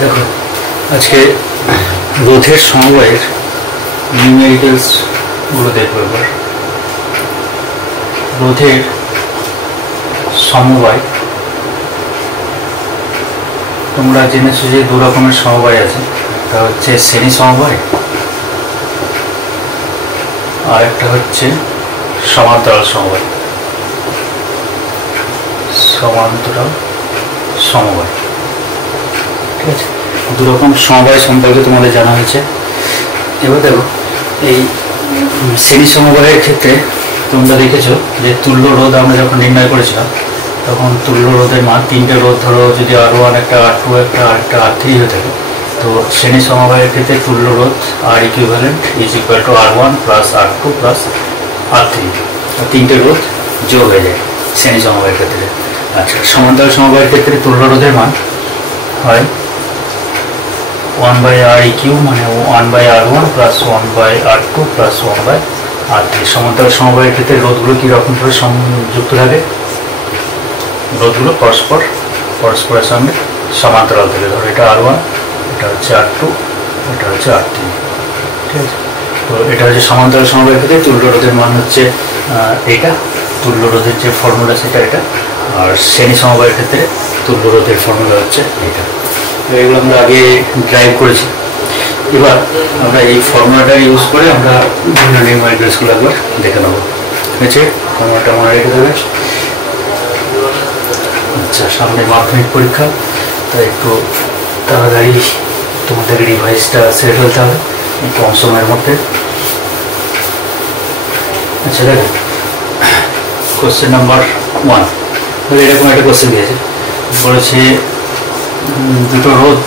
দেখো আজকে রোধের সমবায়ের নিউমেরিক্যালসগুলো দেখবো। এবার রোধের সমবায় তোমরা জেনেছো যে দু রকমের সমবায় আছে, একটা হচ্ছে শ্রেণী সমবায় আর একটা হচ্ছে সমান্তরাল সমবায়। সমান্তরাল সমবায়, ঠিক আছে। দু রকম সমবায় সম্পর্কে তোমাদের জানা হয়েছে। এবার দেখো এই শ্রেণী সমবায়ের ক্ষেত্রে তোমরা দেখেছো যে তুল্য রোধ আমরা যখন নির্ণয় করেছিলাম তখন তুল্য রোধের মান তিনটে রোধ, ধরো যদি R1 একটা R2 একটা আরেকটা R3 হয়ে থাকে, তো শ্রেণী সমবায়ের ক্ষেত্রে তুল্য রোধ R equivalent is equal to R1 plus R2 plus R3, তিনটে রোধ যোগ হয়ে যায় শ্রেণী সমবায়ের ক্ষেত্রে। আচ্ছা, সমান্তরাল সমবায়ের ক্ষেত্রে তুল্য রোধের মান হয় 1/R কিউ, মানে 1/R1 plus 1/R2 plus 1/R3। সমান্তরাল সমবায়ের ক্ষেত্রে রোধগুলো কীরকমভাবে সংযুক্ত থাকে? রোধগুলো পরস্পরের সঙ্গে সমান্তরাল থাকে। ধরো এটা R1, এটা হচ্ছে R2, এটা হচ্ছে R3, ঠিক আছে। তো এটা হচ্ছে সমান্তরাল সমবায়ের ক্ষেত্রে তুল্য রোধের মান হচ্ছে এটা, তুল্য রোধের যে ফর্মুলা সেটা এটা। আর শ্রেণী সমবায়ের ক্ষেত্রে তুল্য রোধের ফর্মুলা হচ্ছে এটা। এগুলো আমরা আগে ড্রাইভ করেছি। এবার আমরা এই ফর্মুলাটা ইউজ করে আমরা বিভিন্ন নিউমেরিক্যালসগুলো একবার দেখে নেবো, ঠিক আছে। ফর্মুলাটা মনে রেখে দেবে। আচ্ছা, সামনে মাধ্যমিক পরীক্ষা, তাই একটু তাড়াতাড়ি তোমাদের রিভাইজটা সেরে ফেলতে হবে এই কম সময়ের মধ্যে। আচ্ছা দেখো, কোশ্চেন নাম্বার 1 এরকম একটা কোশ্চেন দিয়েছে, বলেছে দুটো রোধ,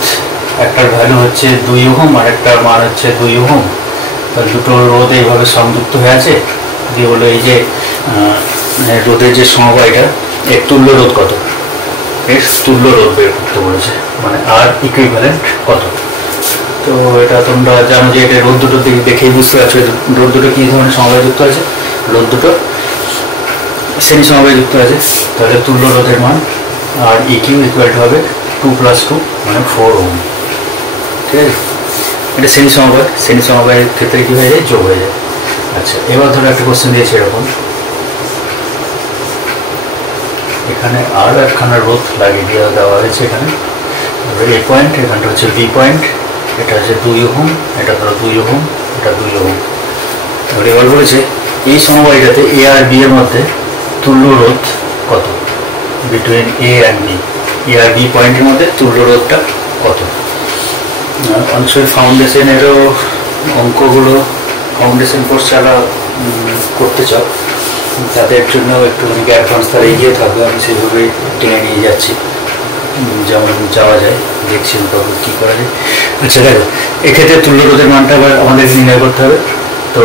একটার ভ্যালু হচ্ছে 2 ওহম আর একটার মান হচ্ছে 2 ওহম। দুটো রোধ এইভাবে সংযুক্ত হয়ে আছে, দিয়ে বলে এই যে রোধের যে সমবায়টা এর তুল্য রোধ কত, এর তুল্য রোধ বের করতে বলেছে, মানে আর ইকুইভ্যালেন্ট কত। তো এটা তোমরা জানো যে এটা রোধ দুটো দেখেই বুঝতে পারছো রোধ দুটো কী ধরনের সমবায় যুক্ত আছে। রোধ দুটো শ্রেণী সমবায় যুক্ত আছে, তাহলে তুল্য রোধের মান আর ইকিউ ইকুয়াল টু হবে 2 + 2 মানে 4 ওহম, ঠিক আছে। এটা শ্রেণী সমবায়, শ্রেণী সমবায়ের ক্ষেত্রে কী হয়ে যায়? যোগ হয়ে যায়। আচ্ছা, এবার ধরো একটা কোশ্চেন দিয়েছে এরকম, এখানে আর একখানা রোধ লাগিয়ে দেওয়া হয়েছে। এখানে এ পয়েন্ট, এখানটা হচ্ছে বি পয়েন্ট, এটা হচ্ছে 2 ওহম, এটা ধরো 2 ওহম, এটা 2 ওহম। তাহলে এবার বলেছে এই সমবায়টাতে এ আর বি এর মধ্যে তুল্য রোধ কত, between A and B, A আর বি পয়েন্টের মধ্যে তুল্য রোধটা কত। অবশ্যই ফাউন্ডেশনেরও অঙ্কগুলো ফাউন্ডেশন কোর্স যারা করতে চাও তাদের জন্য একটুখানি অ্যাডভান্স তারা এগিয়ে থাকবে, আমি সেইভাবে টেনে নিয়ে যাচ্ছি যেমন যাওয়া যায়, দেখছি তখন কী করা যায়। আচ্ছা দেখো, এক্ষেত্রে তুল্য রোধের মানটা আবার আমাদের নির্ণয় করতে হবে। তো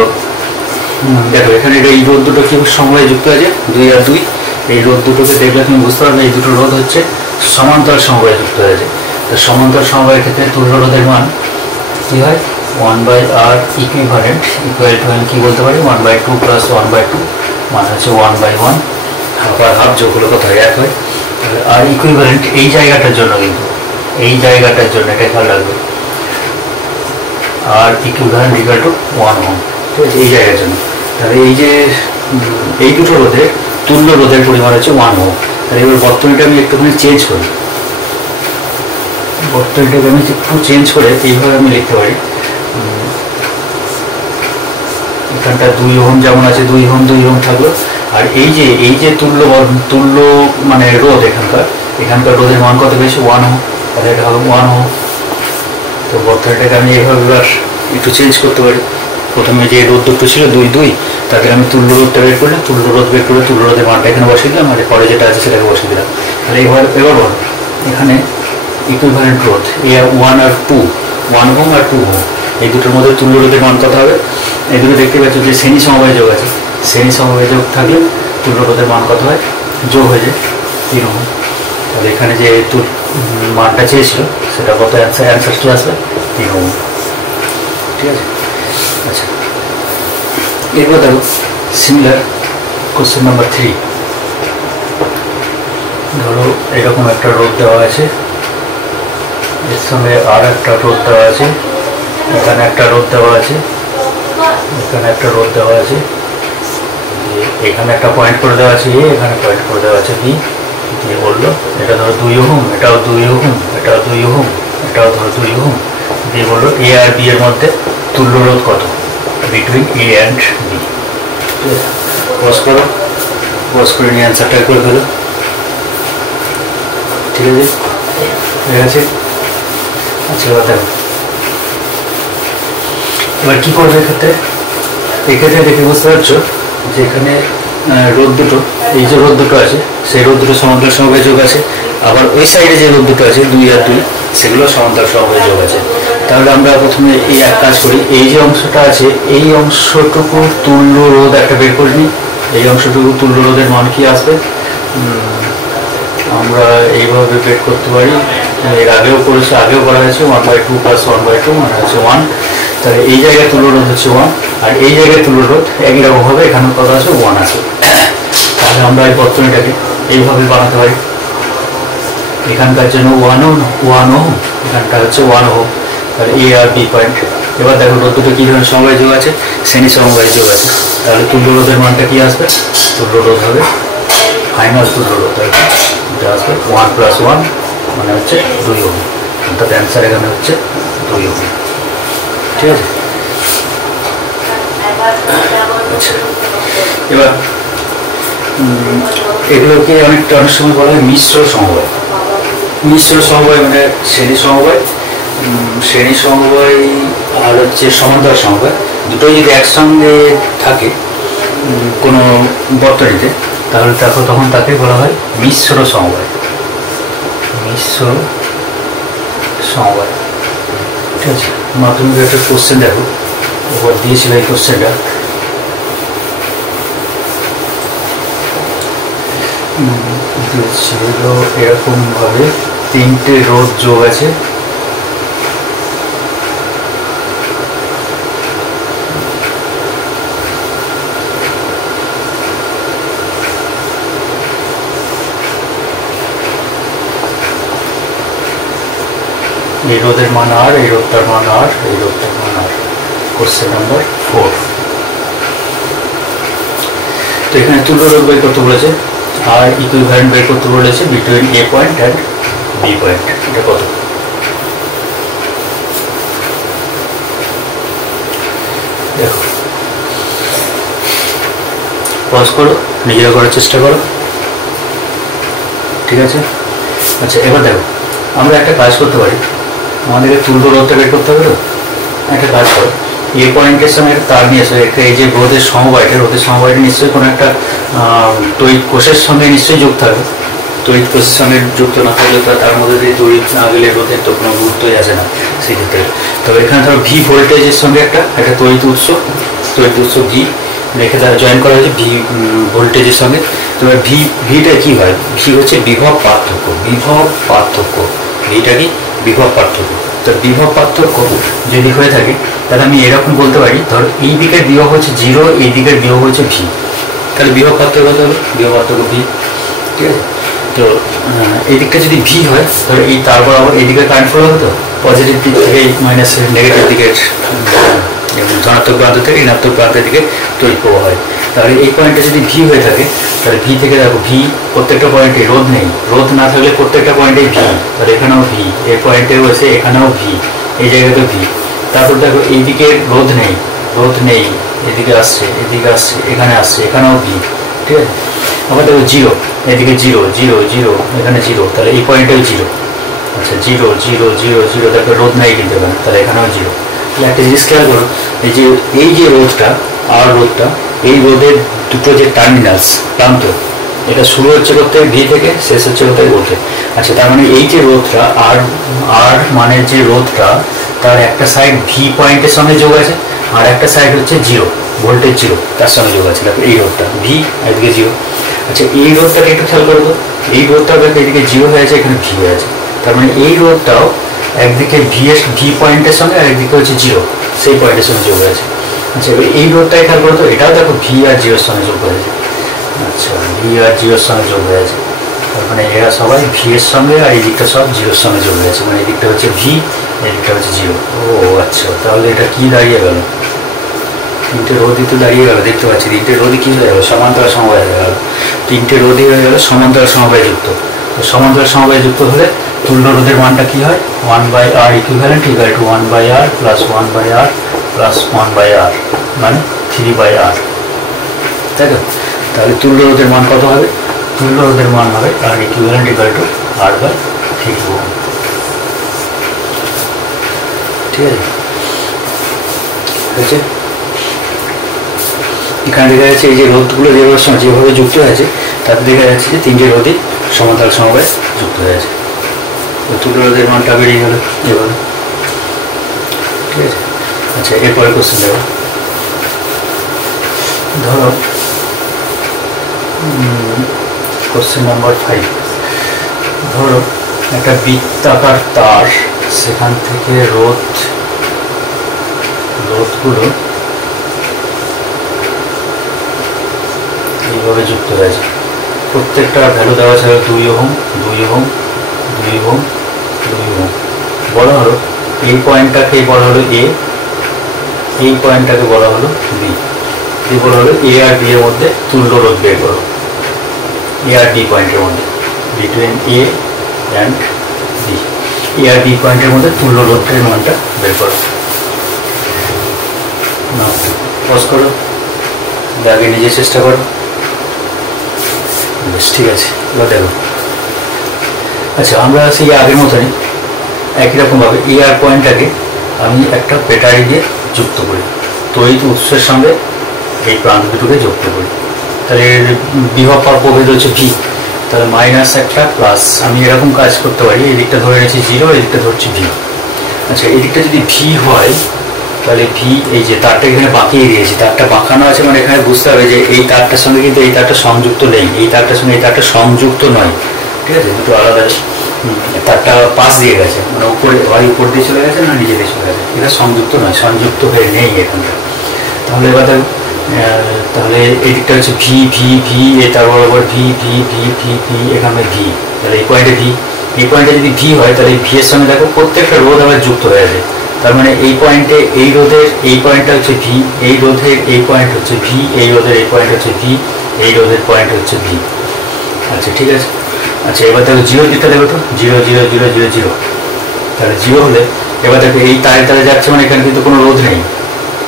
দেখো এখানে এই রোধ দুটো কী সমবায় যুক্ত আছে, 2 আর 2। এই রোধ দুটোকে দেখলে তুমি বুঝতে পারবে এই দুটো রোধ হচ্ছে সমান্তরাল সমবায় যুক্ত হয়েছে। তো সমান্তরাল সমবায়ের ক্ষেত্রে তুল্য রোধের মান কী হয়? 1/R ইকুইভ্যালেন্ট ইকুয়াল টু আমি কী বলতে পারি 1/2 প্লাস 1/2 মানে হচ্ছে 1/1, আবার হাফ যোগ হলে কত হয়? 1 হয়। আর ইকুইভ্যালেন্ট এই জায়গাটার জন্য, কিন্তু এই জায়গাটার জন্য এটা খেয়াল রাখবে, আর ইকুইভ্যালেন্ট ইকুয়াল টু 1 ওহম, ঠিক আছে, এই জায়গার জন্য। তাহলে এই যে এই দুটো রোধের তুল্য রোধের পরিমাণ হচ্ছে 1 ওহম। তাহলে এবার বর্তনীটা আমি একটুখানি চেঞ্জ করি, বর্তনীটাকে আমি একটু চেঞ্জ করে এইভাবে আমি লিখতে পারি, এখানটা 2 ওহম যেমন আছে 2 ওহম 2 ওহম থাকলো, আর এই যে তুল্য মানে রোধ এখানকার রোধের মান কত বেশি? 1 ওহম, তাহলে এটা হবে 1 ওহম। তো বর্তনীটাকে আমি এইভাবে এবার একটু চেঞ্জ করতে পারি। প্রথমে যে রোধ দুটো ছিল 2 2, তাকে আমি তুল্য রোধটা বের করলে তুল্য রোধ বের করে তুল্য রোধের মানটা এখানে বসিয়ে দিলাম, আর পরে যেটা আছে সেটাকে বসিয়ে দিলাম। তাহলে এবার বলো এখানে ইকুইভ্যালেন্ট রোধ এ 1 আর 2, 1 ওহম আর 2 ওহম, এই দুটোর মধ্যে তুল্য রোধের মান কত হবে? এই দুটো দেখতে পাচ্ছ যে শ্রেণী সমবায় যোগ আছে, শ্রেণী সমবায় যোগ থাকলে তুল্য রোধের মান কত হয়? যোগ হয়ে যায় 3 ওহম। তাহলে এখানে যে মানটা চেয়েছিল সেটা কত অ্যান্সার কি আসবে? 3 ওহম, ঠিক আছে। আচ্ছা, এরপর দেখো সিমিলার কোশ্চেন নাম্বার 3। ধরো এরকম একটা রোধ দেওয়া আছে এর সঙ্গে আর একটা রোধ দেওয়া আছে, এখানে একটা রোধ দেওয়া আছে, এখানে একটা রোধ দেওয়া আছে, এখানে একটা পয়েন্ট করে দেওয়া আছে, এখানে পয়েন্ট করে দেওয়া আছে বি। দিয়ে বললো এটা ধরো 2 ওহম, এটাও 2 ওহম, এটাও 2 ওহম, এটাও ধরো 2 ওহম। দিয়ে বললো এ আর বি এর মধ্যে তুল্য রোধ কত বিটুইন এ অ্যান্ড বি। ঠিক আছে, পজ করো, পজ করে নিয়ে অ্যান্সারটা করে ফেলো। ঠিক আছে, ঠিক আছে। আচ্ছা, এবার দেখো এবার কী করবে এক্ষেত্রে। এক্ষেত্রে দেখে বুঝতে পারছো যে এখানে রোদ দুটো, এই যে রোদ দুটো আছে সেই রোদ দুটো সমান্তরাল সমবায় যোগ আছে, আবার ওই সাইডে যে রোদ দুটো আছে 2 আর 2 সেগুলো সমান্তরাল সমবায় যোগ আছে। তাহলে আমরা প্রথমে এই এক কাজ করি, এই যে অংশটা আছে এই অংশটুকু তুল্য রোধ একটা বের করে নিই। এই অংশটুকু তুল্য রোধের মান কি আসবে আমরা এইভাবে বের করতে পারি। এর আগেও করেছে, আগেও করা হয়েছে 1/2 + 1/2 মানে হচ্ছে 1। তাহলে এই জায়গায় তুল্য রোধ হচ্ছে 1, আর এই জায়গায় তুল্য রোধ একই রকম হবে, এখানে কত আছে 1 আছে। তাহলে আমরা এই বর্তনীটাকে এইভাবে বানাতে পারি। এখানকার জন্য 1 ওহম, এখানটা হচ্ছে 1 ওহম। তাহলে এ আর বি পয়েন্ট। এবার দেখো রোধ দুটো কী ধরনের সমবায় যোগ আছে, শ্রেণী সমবায় যোগ আছে। তাহলে তুল্য রোধের মানটা কি আসবে, তুল্য রোধ হবে ফাইনাল তুল্য রোধ এটা আসবে 1 + 1 মানে হচ্ছে 2 ওহম। অর্থাৎ অ্যান্সার এখানে হচ্ছে 2 ওহম। ঠিক আছে। আচ্ছা, এবার এগুলোকে অনেক সময় বলা হয় মিশ্র সমবায়। মিশ্র সমবায় মানে শ্রেণী সমবায়, শ্রেণী সমবায় আর হচ্ছে সমান্তরাল সমবায় দুটোই যদি একসঙ্গে থাকে কোনো বর্তনীতে তাহলে তখন তাকে বলা হয় মিশ্র সমবায়। মিশ্র সমবায়। ঠিক আছে, মাধ্যমিক একটা কোশ্চেন দেখো, ওপর দিয়েছিল এই কোশ্চেনটা। ছিল এরকমভাবে 3টে রোধ যোগ আছে, এই রোধের মান আর, এই রোধটার মান আর, এই রোধটার মান আর। Question number 4। তো এখানে তুল্য রোধ বের করতে বলেছে আর ইকুইভ্যালেন্ট বের করতে বলেছে between A point and B point. এটা কত? দেখো, পজ করো, নিজেরা করার চেষ্টা করো। ঠিক আছে। আচ্ছা, এবার দেখো আমরা একটা কাজ করতে পারি, আমাদেরকে তুল্য রোধটা বের করতে হবে। তো একটা কাজ করো, এ পয়েন্টের সঙ্গে একটা তার নিয়ে এসো। এই যে রোধের সমবায়টা নিশ্চয়ই কোনো একটা তড়িৎ কোষের সঙ্গে নিশ্চয়ই যুক্ত থাকবে। তড়িৎ কোষের সঙ্গে যুক্ত না থাকলে তো তার মধ্যে দিয়ে তড়িৎ না গেলে রোধের তো কোনো গুরুত্বই আসে না সেই ক্ষেত্রে। তবে এখানে ধরো ভি ভোল্টেজের সঙ্গে একটা তড়িৎ উৎস ভি রেখে তারা জয়েন করা হয়েছে ভি ভোল্টেজের সঙ্গে। তবে ভিটা কি হয়, ভি হচ্ছে বিভব পার্থক্য। ভিটা কি বিভব পার্থক্য। তো বিভব পার্থক্য যদি হয়ে থাকে তাহলে আমি এরকম বলতে পারি, ধর এই দিকের বিভব হচ্ছে 0, এই দিকের বিভব হচ্ছে ভি, তাহলে বিভব পার্থক্য কত হলো, বিভব পার্থক্য ভি। ঠিক আছে। তো এই দিকটা যদি ভি হয় ধর এই তারপর আবার এই দিকে কারেন্ট ফ্লো হবে, তো পজিটিভ দিক থেকে মাইনাস নেগেটিভ দিকের ধনাত্মক প্রান্ত থেকে ঋণাত্মক প্রান্তের দিকে তড়িৎ প্রবাহ হয়। তাহলে এই পয়েন্টে যদি ভি হয়ে থাকে তাহলে ভি থেকে দেখো ভি প্রত্যেকটা পয়েন্টে রোধ নেই, রোধ না থাকলে প্রত্যেকটা পয়েন্টেই ভি, তাহলে এখানেও ভি, এই পয়েন্টেও এসে এখানেও ভি, এই জায়গাতেও ভি। তারপর দেখো এইদিকে রোধ নেই, এদিকে আসছে, এখানে আসছে, এখানেও ভি। ঠিক আছে। আবার দেখো 0, এদিকে 0, এখানে 0, তাহলে এই পয়েন্টেও 0। আচ্ছা, 0, দেখো রোধ নেই কিন্তু এখানে, তাহলে এখানেও 0। তাহলে একটা জিনিস খেয়াল করো, এই যে রোধটা আর রোধটা, এই রোধের দুটো যে টার্মিনালস প্রান্ত, এটা শুরু হচ্ছে করতে ভি থেকে, শেষ হচ্ছে করতে বলতে। আচ্ছা, তার মানে এই যে রোধটা আর মানে যে রোধটা তার একটা সাইড ভি পয়েন্টের সঙ্গে যোগ আছে, আর একটা সাইড হচ্ছে 0 ভোল্টেজ 0 তার সঙ্গে যোগ আছে। দেখো এই রোধটা ভি, এদিকে 0। আচ্ছা, এই রোধটাকে একটু খেয়াল করবো, এই রোধটা দেখো এদিকে 0 হয়ে আছে, এখানে ভি হয়ে আছে। তার মানে এই রোধটাও একদিকে ভি পয়েন্টের সঙ্গে আর একদিকে হচ্ছে 0 সেই পয়েন্টের সঙ্গে যোগ হয়েছে। আচ্ছা, এবার এই রোধটাই খেয়াল করতো, এটাও দেখো ভি আর 0 সঙ্গে যোগ হয়েছে। আচ্ছা, ভি আর 0 সঙ্গে যোগ হয়েছে। তার মানে এরা সবাই ভি এর সঙ্গে আর এই দিকটা সব জিরোর সঙ্গে চলে গেছে, মানে এই দিকটা হচ্ছে ভি, এই দিকটা হচ্ছে জিরো। ও আচ্ছা, তাহলে এটা কি দাঁড়িয়ে গেল? তিনটে রোধই তো দাঁড়িয়ে গেল, দেখতে পাচ্ছি তিনটে রোধই কী হয়ে গেল, সমান্তরাল সমবায় হয়ে গেল। তিনটে রোধই হয়ে গেল সমান্তরাল সমবায় যুক্ত। তো সমান্তরাল সমবায় যুক্ত হলে তুল্য রোধের মানটা কী হয়? 1/r equivalent equal two 1/r plus 1/r plus 1/r, মানে 3/r, তাই তো? তাহলে তুল্য রোধের মান কত হবে? তুল্য রোধের মান হবে r equivalent equal two r/3 ohm. ঠিক আছে, হয়েছে? এখানে দেখা যাচ্ছে এই যে রোধগুলো যেভাবে যুক্ত হয়েছে তাতে দেখা যাচ্ছে যে তিনটে রোধই সমান্তরাল সমবায়ে যুক্ত হয়েছে। তুল্য রোধের মানটা বেরিয়ে গেল এভাবে। ঠিক আছে, আচ্ছা এরপরে কোশ্চেন দেখো। ধরো কোশ্চেন নাম্বার 5। ধরো একটা বৃত্তাকার তার, সেখান থেকে রোধগুলো এইভাবে যুক্ত হয়েছে। প্রত্যেকটা ভ্যালু দেওয়া ছিল 2 ওহম 2 ওহম 2 ওহম 2 ওহম। বলা হলো এই পয়েন্টটাকে বলা হলো এ, এই পয়েন্টটাকে বলা হলো বি। এই বলা হলো এ আর বি এর মধ্যে তুল্য রোধ বের করো। এ আর বি পয়েন্টের মধ্যে, between A and B, A আর বি পয়েন্টের মধ্যে তুল্য রোধের মানটা বের করো। না পজ করো, আগে নিজে চেষ্টা করো। বেশ, ঠিক আছে, এবার দেখো। আচ্ছা, আমরা সেই আগের মতনই একই রকমভাবে এ আর পয়েন্টটাকে আমি একটা ব্যাটারি দিয়ে যুক্ত করি, তড়িৎ উৎসের সঙ্গে এই প্রান্ত দুটোকে যুক্ত করি। তাহলে বিভব বা প্রভেদ হচ্ছে ভি, তাহলে মাইনাস একটা প্লাস। আমি এরকম কাজ করতে পারি, এই দিকটা ধরে নিচ্ছি 0, এই দিকটা ধরছি ভি। আচ্ছা, এই দিকটা যদি ভি হয় তাহলে ভি, এই যে তারটা এখানে বাঁকিয়ে দিয়েছি, তারটা বাঁকানো আছে, মানে এখানে বুঝতে হবে যে এই তারটার সঙ্গে কিন্তু এই তারটা সংযুক্ত নেই, এই তারটার সঙ্গে এই তারটা সংযুক্ত নয়। ঠিক আছে, দুটো আলাদা, তারটা পাশ দিয়ে গেছে, মানে উপরে হয় উপর দিয়ে চলে গেছে, না নিচে দিয়ে চলে গেছে, এটা সংযুক্ত নয়, সংযুক্ত হয়ে নেই এখানটা। তাহলে এবার তাহলে এই দিকটা হচ্ছে ভি ভি ভি, এ তার বরাবর V V V V V, এখানে ভি, তাহলে এই পয়েন্টে ভি। এই পয়েন্টে যদি ভি হয় তাহলে ভি এর সঙ্গে দেখো প্রত্যেকটা রোধ আবার যুক্ত হয়ে আছে। তার মানে এই পয়েন্টে এই রোধের এই পয়েন্টটা হচ্ছে ভি, এই রোধের এই পয়েন্ট হচ্ছে ভি, এই রোধের এই পয়েন্ট হচ্ছে ভি, এই রোধের পয়েন্ট হচ্ছে ভি। আচ্ছা, ঠিক আছে। আচ্ছা, এবার দেখো জিরো দিকটা দেখো তো, 0 0 0 0 0, তাহলে 0 হলে এবার দেখো এই তারে যাচ্ছে, মানে এখানে কিন্তু কোনো রোধ নেই,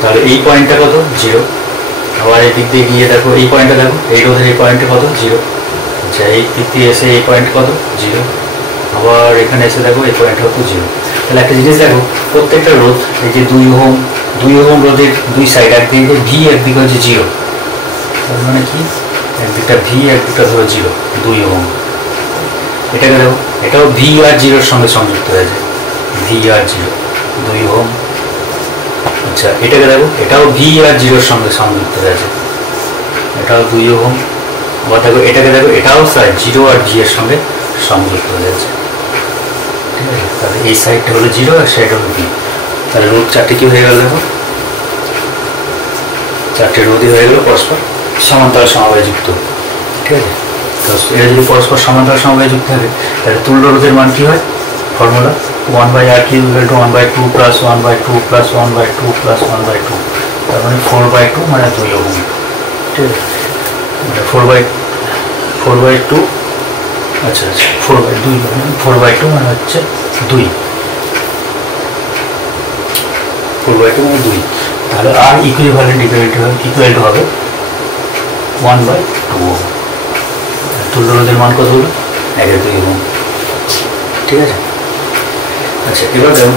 তাহলে এই পয়েন্টটা কত? 0। আবার এই দিক দিয়ে গিয়ে দেখো এই পয়েন্টটা দেখো, এই রোধের এই পয়েন্টে কত? 0। আচ্ছা, এই দিক দিয়ে এসে এই পয়েন্ট কত? 0। আবার এখানে এসে দেখো এই পয়েন্ট কত? 0। তাহলে একটা জিনিস দেখো, প্রত্যেকটা রোধ, এই যে 2 ওহম রোধের দুই সাইড, একদিকে ভি একদিকে হচ্ছে 0, তার মানে কি একদিকটা ভি একদিকটা ধরো 0, 2 ওহম। এটাকে দেখো, এটাও ভি আর 0-র সঙ্গে সংযুক্ত হয়েছে, ভি আর 0, 2 ওহম। আচ্ছা, এটাকে দেখো, এটাও ভি আর 0-র সঙ্গে সংযুক্ত হয়েছে, এটাও 2 ওহম। আবার দেখো এটাকে দেখো, এটাও 0 আর ভি এর সঙ্গে সংযুক্ত হয়েছে। ঠিক আছে, তাহলে এই সাইডটা হলো 0 আর সাইড হলো ভি। তাহলে রোধ চারটে কি হয়ে গেল দেখো, চারটে রোধই হয়ে গেল পরস্পর সমান্তরাল সমবায়ে যুক্ত। ঠিক আছে, তো এরা যদি পরস্পর সমান্তরাল সমবায়ে যুক্ত থাকে তাহলে তুল্য রোধের মান কি হয়? Formula 1/r equal to 1/2 plus 1/2 plus 1/2 plus 1/2, তার মানে 4/2 মানে 2 ওহম। ঠিক আছে, মানে 4/2, আচ্ছা আচ্ছা 4/2, 4/2 মানে হচ্ছে 2, 4/2 মানে 2। তাহলে আর ইকুইভ্যালেন্ট ইকুয়াল টু হবে 1/2 ওহম। তুল্য রোধের মান কত হলো? 1/2 ওহম। ঠিক আছে, আচ্ছা এবার দেখো,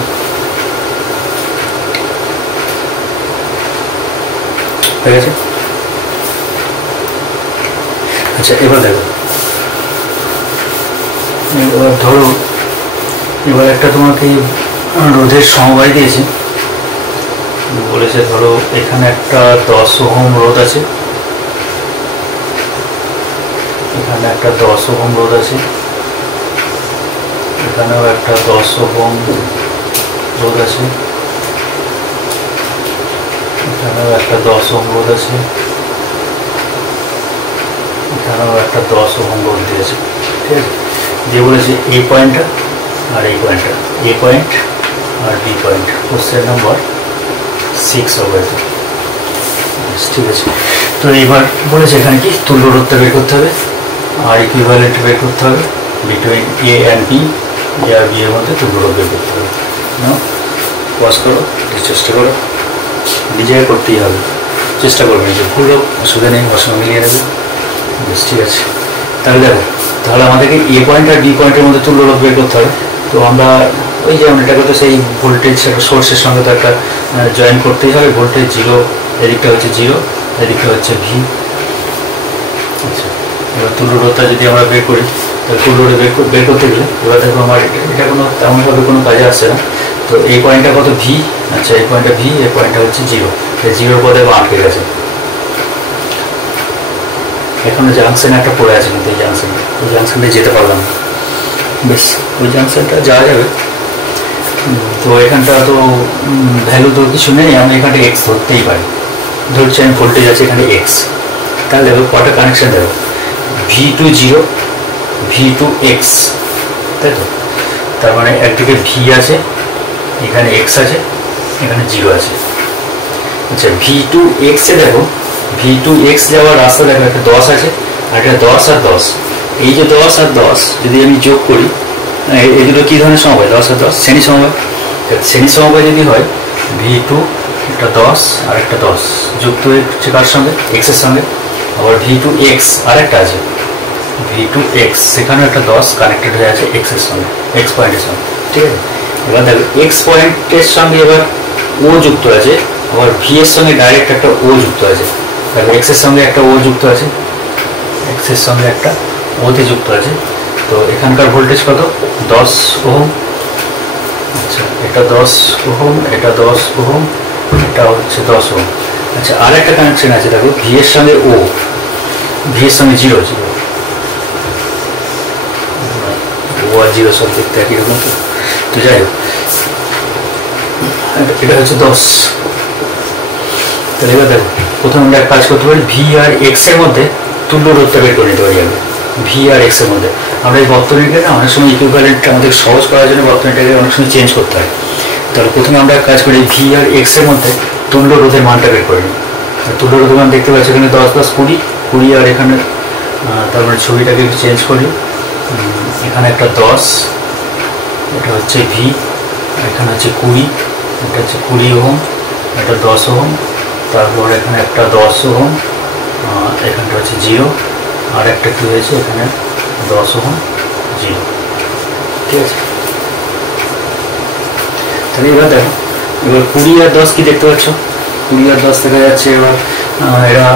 হয়ে গেছে। আচ্ছা, এবার দেখো, এবার ধরো এবার একটা তোমাকে রোধের সমবায় দিয়েছে, বলেছে ধরো এখানে একটা 10 ওহম রোধ আছে, এখানে একটা 10 ওহম রোধ আছে, এখানেও একটা 10 ওহম রোধ আছে, এখানেও একটা 10 ওহম রোধ আছে, এখানেও একটা 10 ওহম রোধ দিয়েছে। ঠিক আছে, দিয়ে বলেছে এই পয়েন্টটা আর এই পয়েন্টটা, এ পয়েন্ট আর বি পয়েন্ট, কোশ্চেন নাম্বার 6 হবে। ঠিক আছে, তো এইবার বলেছে এখানে কি তুল্য রোধটা বের করতে হবে আর ইকুইভ্যালেন্ট বের করতে হবে between A and B, A আর বি এর মধ্যে তুল্য রোধ বের করতে হবে। পজ করো, চেষ্টা করো, নিজেকে করতেই হবে, চেষ্টা করবে নিজে, ভুল হোক অসুবিধা নেই, অসুবিধা মিলিয়ে নেবে। বেশ, ঠিক আছে, তাহলে দেখো, তাহলে আমাদেরকে এ পয়েন্ট আর বি পয়েন্টের মধ্যে তুল্য রোধ বের করতে হবে। তো আমরা ওই যে আমরা এটাকে তো সেই ভোল্টেজ একটা সোর্সের সঙ্গে তো একটা জয়েন করতেই হবে, ভোল্টেজ 0, এদিকটা হচ্ছে 0, এদিকটা হচ্ছে ভি। আচ্ছা, এবার তুল্য রোধটা যদি আমরা বের করি, তাহলে তুল্য রোধ বের করতে গেলে এবার দেখো আমার এটা কোনো তেমনভাবে কোনো কাজে আসছে না। তো এই পয়েন্টটা কত ভি, আচ্ছা এই পয়েন্টটা ভি, এই পয়েন্টটা হচ্ছে 0, এই 0-র পদে আটকে গেছে। এখনো জাংশন একটা পড়ে আছে, কিন্তু এই জাংশনটা যেতে পারলাম না। বেশ, ওই জাংশনটা যাওয়া যাবে। তো এখানটা তো ভ্যালু তো কিছু নেই, আমি এখানটা এক্স ধরতেই পারি, ধরছি আমি ভোল্টেজ আছে এখানে এক্স। তাহলে কটা কানেকশন দেবো, V two 0, V two X, তাই তো? তার মানে একদিকে ভি আছে, এখানে এক্স আছে, এখানে 0 আছে। আচ্ছা, ভি টু এক্সে দেখো, ভি টু এক্স যাওয়ার রাস্তা দেখো, একটা 10 আছে আর একটা 10 আর 10। এই যে 10 আর 10 যদি আমি যোগ করি, এই দুটো কী ধরনের সমবায়, 10 আর 10 শ্রেণী সমবায়। শ্রেণী সমবায় যদি হয়, ভি টু একটা 10 আর একটা 10 যুক্ত হচ্ছে কার সঙ্গে, এক্সের সঙ্গে। আবার ভি টু এক্স আরেকটা আছে, ভি টু এক্স, সেখানেও একটা 10 কানেক্টেড হয়ে আছে এক্সের সঙ্গে, এক্স পয়েন্টের সঙ্গে। ঠিক আছে, এবার দেখো এক্স পয়েন্টের সঙ্গে এবার ও যুক্ত আছে, আবার ভি এর সঙ্গে ডাইরেক্ট একটা ও যুক্ত আছে। তাহলে এক্সের সঙ্গে একটা ও যুক্ত আছে, এক্সের সঙ্গে একটা ওতে যুক্ত আছে। তো এখানকার ভোল্টেজ কত, 10 ওহম। আচ্ছা, এটা 10 ওহম, এটা 10 ওহম, এটা হচ্ছে 10 ওহম। আচ্ছা, আর একটা কানেকশন আছে দেখো, ভি এর সঙ্গে ও, ভি এর সঙ্গে 0 ছিল, ও আর 0 সব দেখতে একই রকম। তো যাই হোক, এটা হচ্ছে 10। তাহলে এবার দেখো, প্রথমে আমরা কাজ করতে পারি, ভি আর এক্স এর মধ্যে তুল্য রোধটা বের করে নিতে পারি আমি। ভি আর এক্স এর মধ্যে আমরা এই বর্তনীটাকে না অনেক সময় ইকুইভ্যালেন্টটা আমাদের সহজ করার জন্য বর্তনীটাকে অনেক সময় চেঞ্জ করতে হয়। তাহলে প্রথমে আমরা কাজ করি, ভি আর এক্স এর মধ্যে তুল্য রোধের মানটা বের করে নিই। তুল্য রোধের মান দেখতে পাচ্ছি এখানে 10 + 20, আর এখানে তারপরে ছবিটাকে চেঞ্জ করি, এখানে একটা 10, এটা হচ্ছে ভি, এখানে হচ্ছে 20, এটা হচ্ছে 20 ওহম, এটা 10 ওহম, তারপর এখানে একটা 10 ওহম, এখানটা হচ্ছে 0, আর একটা কী হয়েছে এখানে 10 ওহম 0। ঠিক আছে, তাহলে এবার দেখো, এবার 20 আর 10 কি দেখতে পাচ্ছ, 20 আর 10 দেখা যাচ্ছে। এবার এরা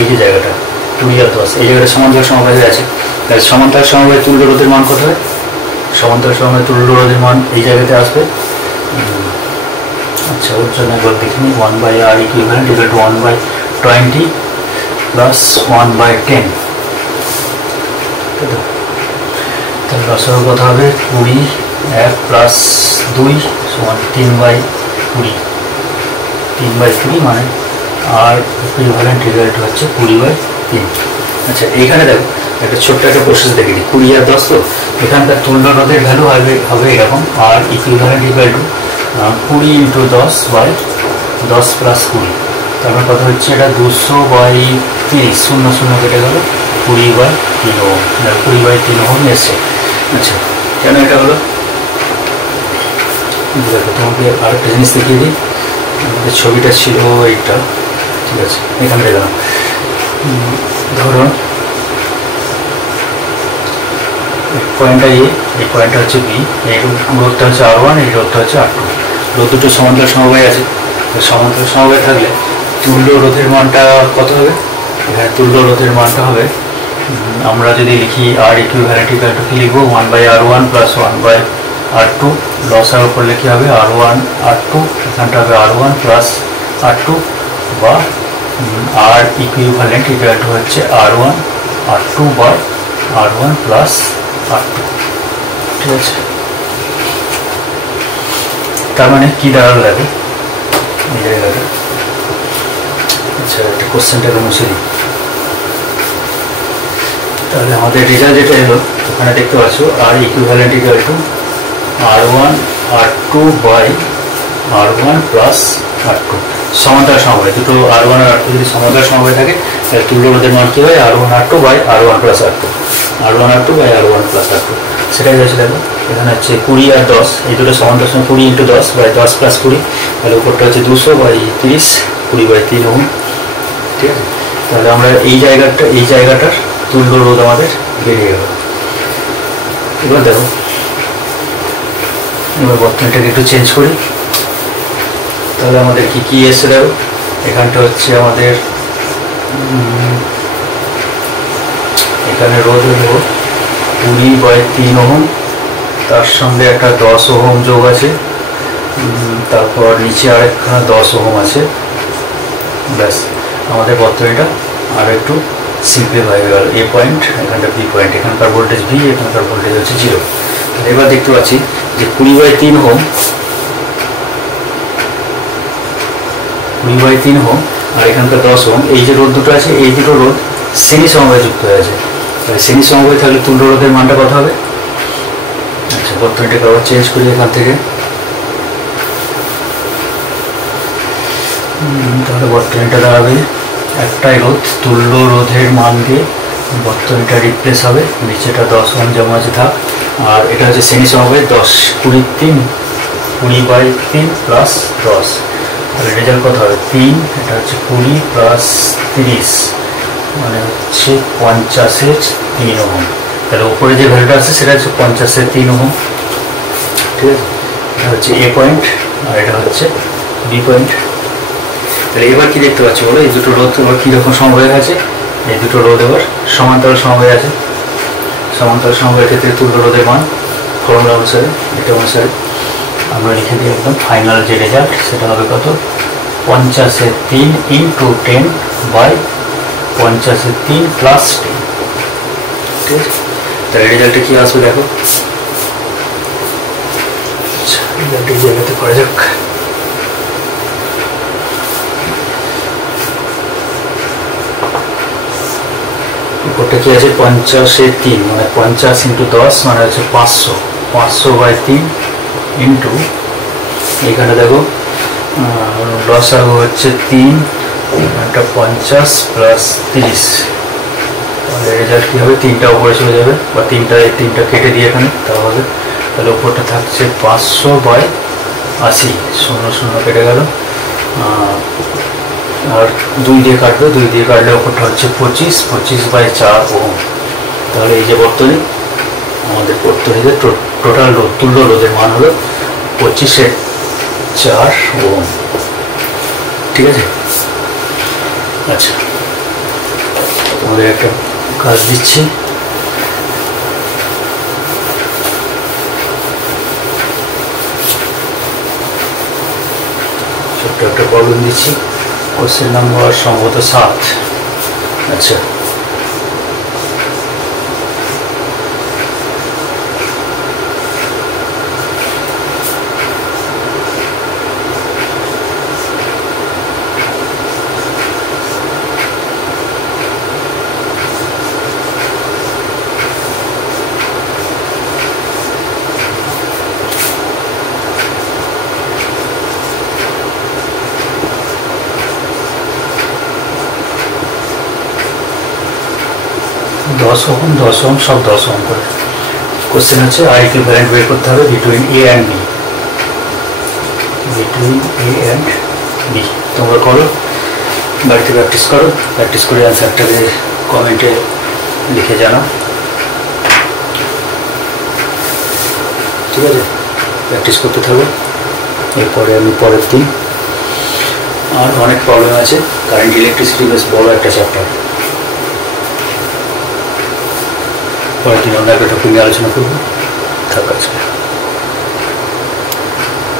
এই যে জায়গাটা 20 আর 10, এই জায়গাটা সমান্তরাল সমবায় হয়ে আছে। তাহলে সমান্তরাল সমবায় তুল্য রোধের মান কত হয়, সমান্তরাল সমবায় তুল্য রোধের মান এই জায়গাতে আসবে। আচ্ছা, ওর জন্য একবার দেখে নিই, 1/r ইকুইভ্যালেন্ট = 1/20 + 1/10। তাহলে লসাগু কত হবে, 20 1 + 2 = 3/20, 3/20 মানে আর ইকুইভ্যালেন্ট রেজাল্ট হচ্ছে 20/3। আচ্ছা, এইখানে দেখো একটা ছোট্ট একটা প্রসেস দেখে দিই, 20 আর 10, তো এখানকার তুল্য রোধের ভ্যালু হবে এরকম, আর ইকুইভ্যালেন্ট = 20 × 10/10 + 20, তারপর কত হচ্ছে, এটা 200/30, 0 0 কেটে গেল, 20/3 ওহম, 20/3 ওহম এসছে। আচ্ছা, কেন এটা হলো, দেখো তোমাকে আরেকটা জিনিস দেখিয়ে দিই, আমাদের ছবিটা ছিল এইটা, ঠিক আছে, এখানে দেখলাম, ধরুন পয়েন্টটা এ, এই পয়েন্টটা হচ্ছে বি, এই রোধটা হচ্ছে R1, এই রোধটা হচ্ছে R2, রোধ দুটো সমান্তরাল সমবায় আছে। সমান্তরাল সমবায় থাকলে তুল্য রোধের মানটা কত হবে, এখানে তুল্য রোধের মানটা হবে, আমরা যদি লিখি আর ইকুইভ্যালেন্ট = কি লিখবো, 1/R1 + 1/R2, লসাগু করলে কি হবে, R1 R2, এখানটা হবে R1 + R2, বা আর ইকুইভ্যালেন্ট = হচ্ছে R1 R2/R1 + R2। ঠিক আছে, তার মানে কি দাঁড়ালো দেখো এই জায়গাটা। আচ্ছা, একটা কোশ্চেনটাকে মুছে দিই, তাহলে আমাদের রেজাল্ট যেটা এলো ওখানে দেখতে পাচ্ছ আর equivalent equal to R1 R2 by R1 plus R2 সমান্তরাল সমবায়। দুটো R1 আর R2 যদি সমান্তরাল সমবায় থাকে তাহলে তুল্য রোধের মান কী হয় R1 R2 by R1 plus R2, R1 R2 by R1 plus R2। সেটাই হয়েছে দেখো এখানে হচ্ছে 20 আর 10 এই দুটো সমান্তরাল সময় 20 × 10 বাই 10 প্লাস 20, তাহলে উপরটা হচ্ছে 200 বাই 30, 20 বাই 3 ওহম। ঠিক আছে, তাহলে আমরা এই জায়গাটার তুল্য রোধ আমাদের বেরিয়ে গেল। এবার দেখো এবার বর্তনীটাকে একটু চেঞ্জ করি, তাহলে আমাদের কি এসে দেখো এখানটা হচ্ছে আমাদের এখানে রোধ হলো 20 বাই 3 ওহম, তার সঙ্গে একটা 10 ওহম যোগ আছে, তারপর নিচে আরেকখানা 10 ওহম আছে। ব্যাস আমাদের বর্তনীটা আর একটু সিম্পলিফাই হয়ে গেল। এ পয়েন্ট এখানটা বি পয়েন্ট, এখানকার ভোল্টেজ ভি, এখানকার ভোল্টেজ হচ্ছে 0। এবার দেখতে পাচ্ছি যে 20 বাই 3 ওহম, 20 বাই 3 ওহম আর এখানকার 10 ওহম, এই যে রোধ দুটো আছে এই দুটো রোধ শ্রেণী সমবায়ে যুক্ত হয়ে আছে। শ্রেণী সমবায় থাকলে তুল্য রোধের মানটা কত হবে? আচ্ছা, বর্তনীটাকে আবার চেঞ্জ করি এখান থেকে, তাহলে বর্তনীটা দাঁড়াবে একটাই রোধ, তুল্য রোধের মান দিয়ে বর্তনীটা রিপ্লেস হবে, নিচেটা 10 ওহম যেমন আছে থাক, আর এটা হচ্ছে শ্রেণী সমবায় 10 20 3 20 বাই 3 প্লাস 10, তাহলে রেজাল্ট কত হবে 3, এটা হচ্ছে 20 প্লাস 30 মানে হচ্ছে 50-এর 3 ওহম। তাহলে উপরে যে ভ্যালুটা আছে সেটা হচ্ছে 50-এর 3 ওহম। ঠিক আছে, এটা হচ্ছে এ পয়েন্ট আর এটা হচ্ছে বি পয়েন্ট। তাহলে এবার কি দেখতে পাচ্ছি বলো, এই দুটো রোধ এবার কীরকম সমবায় আছে? এই দুটো রোধ এবার সমান্তরাল সমবায় আছে। সমান্তরাল সমবায়ের ক্ষেত্রে তুল্য রোধের মান ফর্মুলা অনুসারে এটা অনুসারে আমরা লিখে দিই একদম ফাইনাল যে রেজাল্ট সেটা হবে কত 50-এর 3 × 10 বাই 50-এর 3 প্লাস 10। ঠিক আছে, তাহলে রেজাল্টে কী আসবে দেখো। আচ্ছা, রেজাল্ট এই জায়গাতে করা যাক। উপরটা কি আছে 50-এর 3 মানে 50 × 10 মানে হচ্ছে 500, 500 বাই 3 ইন্টু এখানে দেখো লসাগু হচ্ছে 3, একটা 50 প্লাস 30, তাহলে রেজাল্ট কী হবে 3টা উপরে চলে যাবে বা 3টা কেটে দিয়ে এখানে তাও হবে। তাহলে উপরটা থাকছে 500 বাই 80, 0 কেটে গেল, আর 2 দিয়ে কাটবে, 2 দিয়ে কাটলে ওপরটা হচ্ছে 25 বাই 4 ওহম। তাহলে এই যে বর্তনী আমাদের বর্তনীতে টোটাল রোধ তুল্য রোধের মান হলো 25-এর 4 ওহম। ঠিক আছে, আচ্ছা তোমাদের একটা কাজ দিচ্ছি, ছোট্ট একটা প্রবলেম দিচ্ছি, কোশ্চেন নাম্বার সম্ভবত 7। আচ্ছা, दस ओम सब 10 ओम করে কোশ্চেন হচ্ছে আর ইকুইভ্যালেন্ট বের করতে হবে বিটুইন এ অ্যান্ড বি। তোমরা করো, বাড়িতে প্র্যাকটিস করে অ্যান্সারটাকে কমেন্টে লিখে জানাও। ঠিক আছে, প্র্যাকটিস করতে থাকো, এরপরে আমি পরের দিন আর অনেক প্রবলেম আছে। কারেন্ট ইলেকট্রিসিটি বেশ বড় একটা চ্যাপ্টার, পরের দিন অন্য একটা টপিক নিয়ে আলোচনা করবো। থাক আজকে।